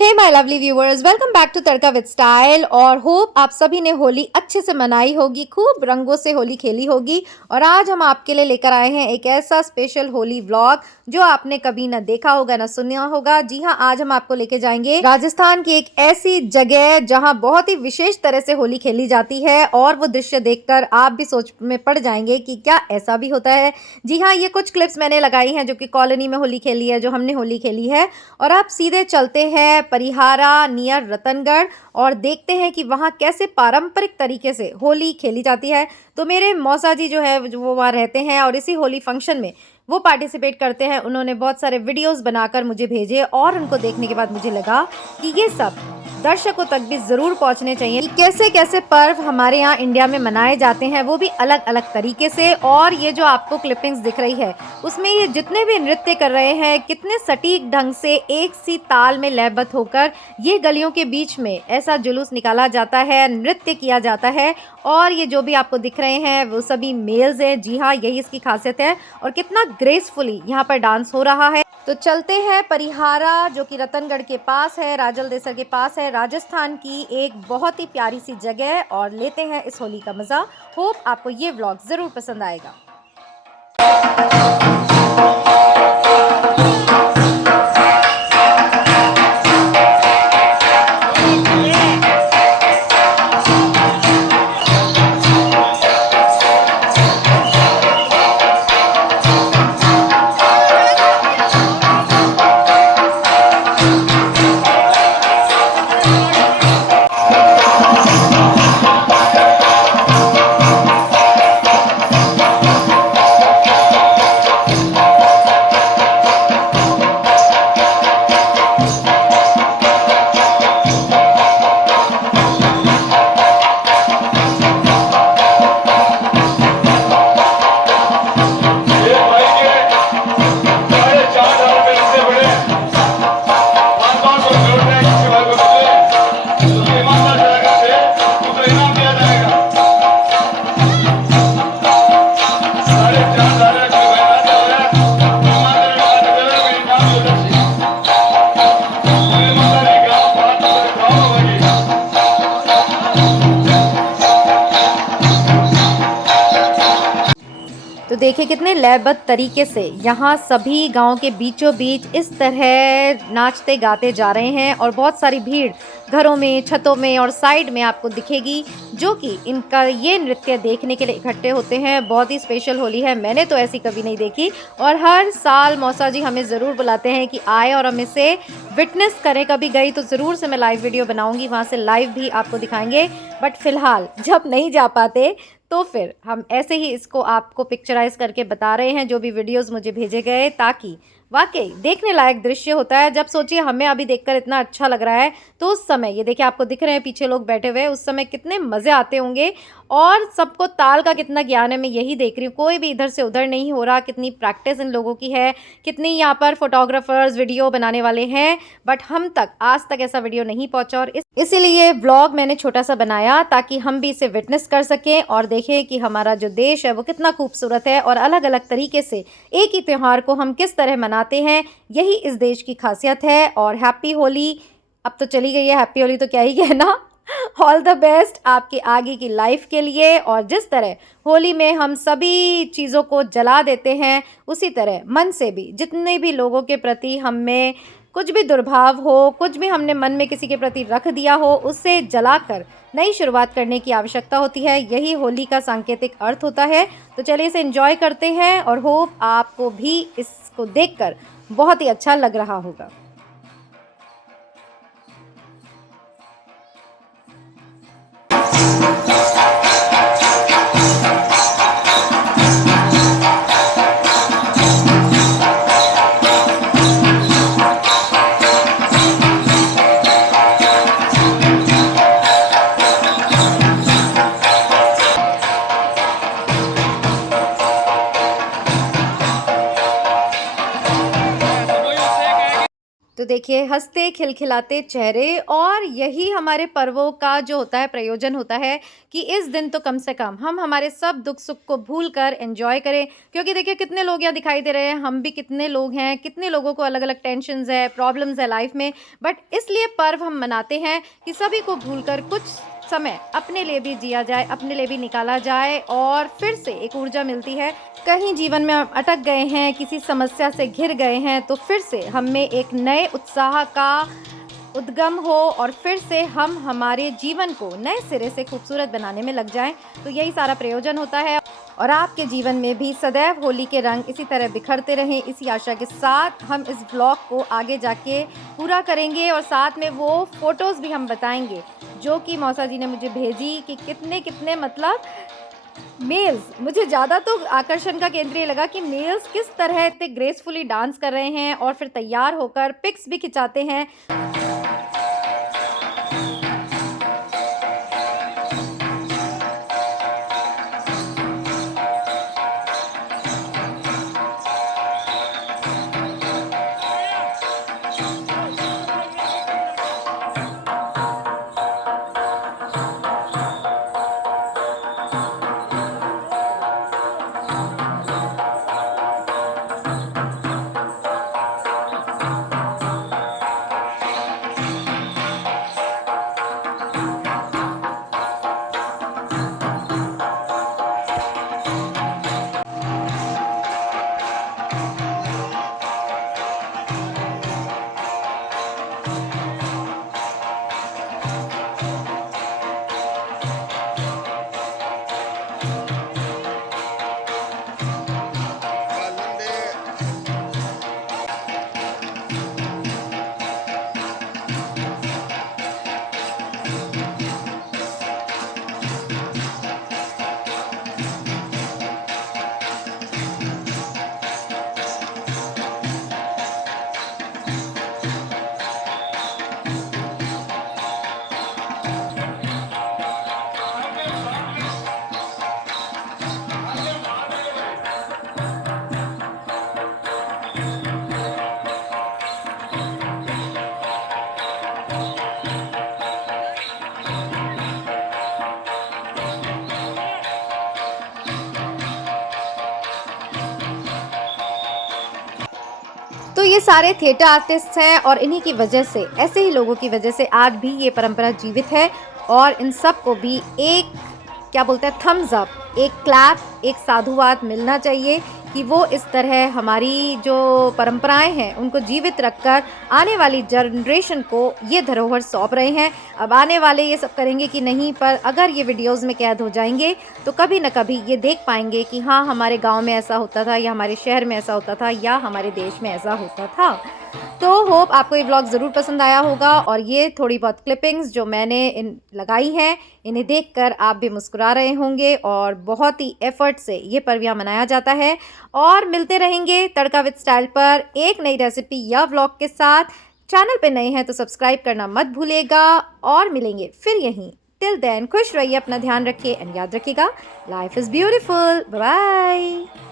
Hey my lovely viewers, welcome back to Tadka with style. और hope आप सभी ने होली अच्छे से मनाई होगी, खूब रंगों से होली खेली होगी। और आज हम आपके लिए लेकर आए हैं एक ऐसा स्पेशल होली व्लॉग जो आपने कभी ना देखा होगा ना सुना होगा। जी हाँ, आज हम आपको लेके जाएंगे राजस्थान की एक ऐसी जगह जहाँ बहुत ही विशेष तरह से होली खेली जाती है। और वो दृश्य देखकर आप भी सोच में पड़ जाएंगे कि क्या ऐसा भी होता है। जी हाँ, ये कुछ क्लिप्स मैंने लगाई हैं जो कि कॉलोनी में होली खेली है, जो हमने होली खेली है। और आप सीधे चलते हैं परिहारा नियर रतनगढ़ और देखते हैं कि वहाँ कैसे पारंपरिक तरीके से होली खेली जाती है। तो मेरे मौसा जी जो है वो वहाँ रहते हैं और इसी होली फंक्शन में वो पार्टिसिपेट करते हैं। उन्होंने बहुत सारे वीडियोस बनाकर मुझे भेजे और उनको देखने के बाद मुझे लगा कि ये सब दर्शकों तक भी ज़रूर पहुंचने चाहिए कि कैसे कैसे पर्व हमारे यहाँ इंडिया में मनाए जाते हैं, वो भी अलग अलग तरीके से। और ये जो आपको क्लिपिंग्स दिख रही है उसमें ये जितने भी नृत्य कर रहे हैं कितने सटीक ढंग से एक सी ताल में लयबद्ध होकर ये गलियों के बीच में ऐसा जुलूस निकाला जाता है, नृत्य किया जाता है। और ये जो भी आपको दिख रहे हैं वो सभी मेल्स हैं। जी हाँ, यही इसकी खासियत है। और कितना ग्रेसफुली यहाँ पर डांस हो रहा है। तो चलते हैं परिहारा, जो कि रतनगढ़ के पास है, राजल देसर के पास है, राजस्थान की एक बहुत ही प्यारी सी जगह, और लेते हैं इस होली का मज़ा। होप आपको ये व्लॉग ज़रूर पसंद आएगा। तो देखिए कितने लयबद्ध तरीके से यहाँ सभी गांव के बीचों बीच इस तरह नाचते गाते जा रहे हैं। और बहुत सारी भीड़ घरों में, छतों में और साइड में आपको दिखेगी, जो कि इनका ये नृत्य देखने के लिए इकट्ठे होते हैं। बहुत ही स्पेशल होली है, मैंने तो ऐसी कभी नहीं देखी। और हर साल मौसा जी हमें ज़रूर बुलाते हैं कि आए और हम इसे विटनेस करें। कभी गई तो ज़रूर से मैं लाइव वीडियो बनाऊंगी, वहाँ से लाइव भी आपको दिखाएंगे। बट फिलहाल जब नहीं जा पाते तो फिर हम ऐसे ही इसको आपको पिक्चराइज करके बता रहे हैं, जो भी वीडियोस मुझे भेजे गए, ताकि वाकई देखने लायक दृश्य होता है। जब सोचिए हमें अभी देखकर इतना अच्छा लग रहा है, तो उस समय ये देखिए आपको दिख रहे हैं पीछे लोग बैठे हुए, उस समय कितने मज़े आते होंगे। और सबको ताल का कितना ज्ञान है, मैं यही देख रही हूँ, कोई भी इधर से उधर नहीं हो रहा। कितनी प्रैक्टिस इन लोगों की है, कितनी यहाँ पर फोटोग्राफर्स वीडियो बनाने वाले हैं। बट हम तक आज तक ऐसा वीडियो नहीं पहुँचा, और इसीलिए व्लॉग मैंने छोटा सा बनाया ताकि हम भी इसे विटनेस कर सकें और देखें कि हमारा जो देश है वो कितना खूबसूरत है। और अलग अलग तरीके से एक ही त्यौहार को हम किस तरह मनाते हैं, यही इस देश की खासियत है। और हैप्पी होली अब तो चली गई है, हैप्पी होली तो क्या ही कहना। ऑल द बेस्ट आपके आगे की लाइफ के लिए। और जिस तरह होली में हम सभी चीज़ों को जला देते हैं, उसी तरह मन से भी जितने भी लोगों के प्रति हम में कुछ भी दुर्भाव हो, कुछ भी हमने मन में किसी के प्रति रख दिया हो, उससे जलाकर नई शुरुआत करने की आवश्यकता होती है। यही होली का सांकेतिक अर्थ होता है। तो चलिए इसे एंजॉय करते हैं, और होप आपको भी इसको देखकर बहुत ही अच्छा लग रहा होगा। देखिए हँसते खिलखिलाते चेहरे, और यही हमारे पर्वों का जो होता है प्रयोजन होता है कि इस दिन तो कम से कम हम हमारे सब दुख सुख को भूल कर एंजॉय करें। क्योंकि देखिए कितने लोग यहाँ दिखाई दे रहे हैं, हम भी कितने लोग हैं, कितने लोगों को अलग अलग टेंशन्स है, प्रॉब्लम्स है लाइफ में, बट इसलिए पर्व हम मनाते हैं कि सभी को भूलकर कुछ समय अपने लिए भी जिया जाए, अपने लिए भी निकाला जाए, और फिर से एक ऊर्जा मिलती है। कहीं जीवन में आप अटक गए हैं, किसी समस्या से घिर गए हैं, तो फिर से हम में एक नए उत्साह का उद्गम हो और फिर से हम हमारे जीवन को नए सिरे से खूबसूरत बनाने में लग जाएं। तो यही सारा प्रयोजन होता है, और आपके जीवन में भी सदैव होली के रंग इसी तरह बिखरते रहें, इसी आशा के साथ हम इस ब्लॉग को आगे जाके पूरा करेंगे, और साथ में वो फ़ोटोज़ भी हम बताएंगे जो कि मौसा जी ने मुझे भेजी कि कितने कितने मतलब मेल्स, मुझे ज़्यादा तो आकर्षण का केंद्र ये लगा कि मेल्स किस तरह इतने ग्रेसफुली डांस कर रहे हैं और फिर तैयार होकर पिक्स भी खिंचाते हैं। तो ये सारे थिएटर आर्टिस्ट हैं, और इन्हीं की वजह से, ऐसे ही लोगों की वजह से आज भी ये परंपरा जीवित है, और इन सब को भी एक क्या बोलते हैं थम्स अप, एक क्लैप, एक साधुवाद मिलना चाहिए कि वो इस तरह हमारी जो परंपराएं हैं उनको जीवित रखकर आने वाली जनरेशन को ये धरोहर सौंप रहे हैं। अब आने वाले ये सब करेंगे कि नहीं, पर अगर ये वीडियोस में कैद हो जाएंगे तो कभी न कभी ये देख पाएंगे कि हाँ हमारे गांव में ऐसा होता था, या हमारे शहर में ऐसा होता था, या हमारे देश में ऐसा होता था। तो होप आपको ये व्लॉग ज़रूर पसंद आया होगा, और ये थोड़ी बहुत क्लिपिंग्स जो मैंने लगाई हैं, इन्हें देखकर आप भी मुस्कुरा रहे होंगे, और बहुत ही एफर्ट से ये पर्व यहाँ मनाया जाता है। और मिलते रहेंगे तड़का विद स्टाइल पर एक नई रेसिपी या व्लॉग के साथ। चैनल पे नए हैं तो सब्सक्राइब करना मत भूलिएगा, और मिलेंगे फिर यहीं। टिल देन खुश रहिए, अपना ध्यान रखिए, एंड याद रखिएगा life is beautiful. Bye bye.